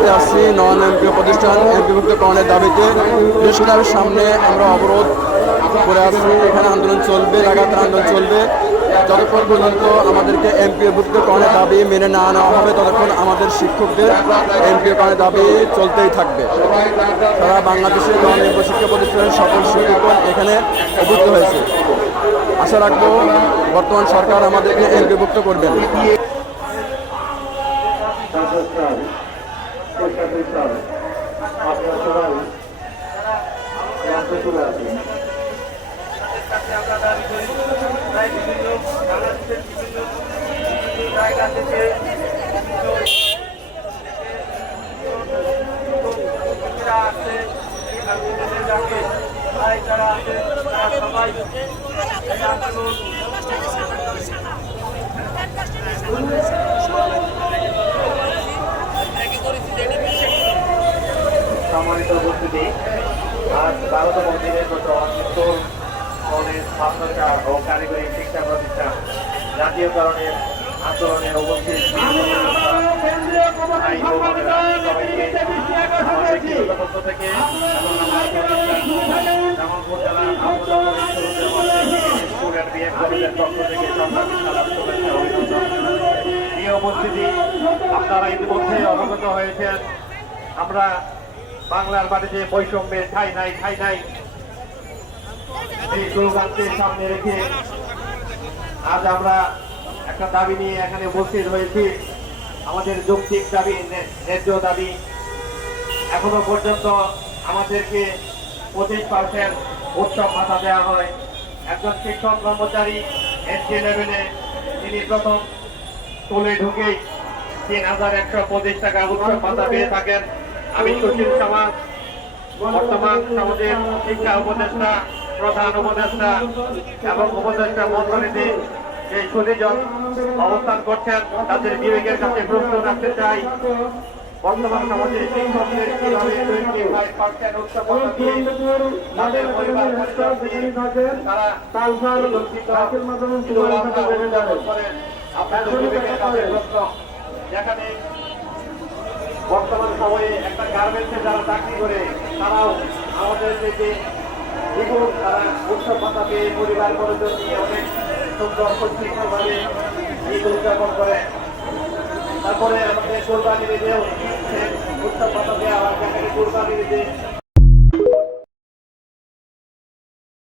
জানাতে আসছি non MPO প্রতিষ্ঠান এমপিভুক্তকরণের দাবিতে। ক্লাবের সামনে আমরা অবরোধ করে আসছি এখানে আন্দোলন চলবে, লাগাতার আন্দোলন চলবে। যতক্ষণ পর্যন্ত আমাদেরকে এমপিওভুক্তকরণের দাবি মেনে না নেওয়া হবে, ততক্ষণ আমাদের শিক্ষকদের এমপিওকরণের দাবি চলতেই থাকবে। সারা বাংলাদেশের নন এমপিও শিক্ষা প্রতিষ্ঠানের সকল শিক্ষকগণ এখানে উপস্থিত হয়েছে। আশা রাখব বর্তমান সরকার আমাদেরকে এমপিভুক্ত করবেন। সন্ত্রাসবাদ, পেশাদারিত্ব, আপনারা সবাই চলে বিভিন্ন জায়গা থেকে আছে যারা আছে সবাই আন্দোলন সম্মানিত উপস্থিতি আজ ভারত মন্দিরের মতো উত্তর কলেজ ছাত্রতা ও কারিগরি শিক্ষা প্রতিষ্ঠান জাতীয়করণের আন্দোলনের উপস্থিত উপস্থিতি আপনারা ইতিমধ্যে অবগত হয়েছেন আমরা বাংলার মাটিতে বৈষম্যের ঠাই নাই ঠাই নাই। এই সামনে রেখে আজ আমরা একটা দাবি নিয়ে এখানে উপস্থিত হয়েছি। আমাদের যৌক্তিক দাবি ন্যায্য দাবি। এখনও পর্যন্ত আমাদেরকে পঁচিশ পার্সেন্ট উৎসব ভাতা দেওয়া হয়। একজন শিক্ষক কর্মচারী এনসি লেভেলে, তিনি প্রথম স্কুলে ঢুকেই তিন হাজার একশো পঁচিশ টাকা উৎসব ভাতা পেয়ে থাকেন। আমি সুশীল সমাজ বর্তমান সমাজের শিক্ষা উপদেষ্টা প্রধান উপদেষ্টা এবং উপদেষ্টা মন্ত্রীতে এই সুদীজন অবস্থান করছেন তাদের বিবেকের কাছে প্রশ্ন রাখতে চাই বর্তমান সমাজে শিক্ষকদের কীভাবে টোয়েন্টি ফাইভ পার্সেন্ট উৎসব দিয়ে তাদের পরিবার পরিচয় দিয়ে তারা করেন। আপনাদের বিবেকের কাছে প্রশ্ন। যেখানে সময়ে একটা গার্মেন্টসে যারা চাকরি করে, তারাও আমাদের থেকে দ্বিগুণ তারা উৎসব পাতা পেয়ে পরিবার পরিজন নিয়ে অনেক সুন্দর সুশৃঙ্খলভাবে ঈদ উদযাপন করে। তারপরে আমাদের কোরবানি ঈদেও উৎসব পাতা দেওয়া দেখা যেখানে কোরবানি ঈদে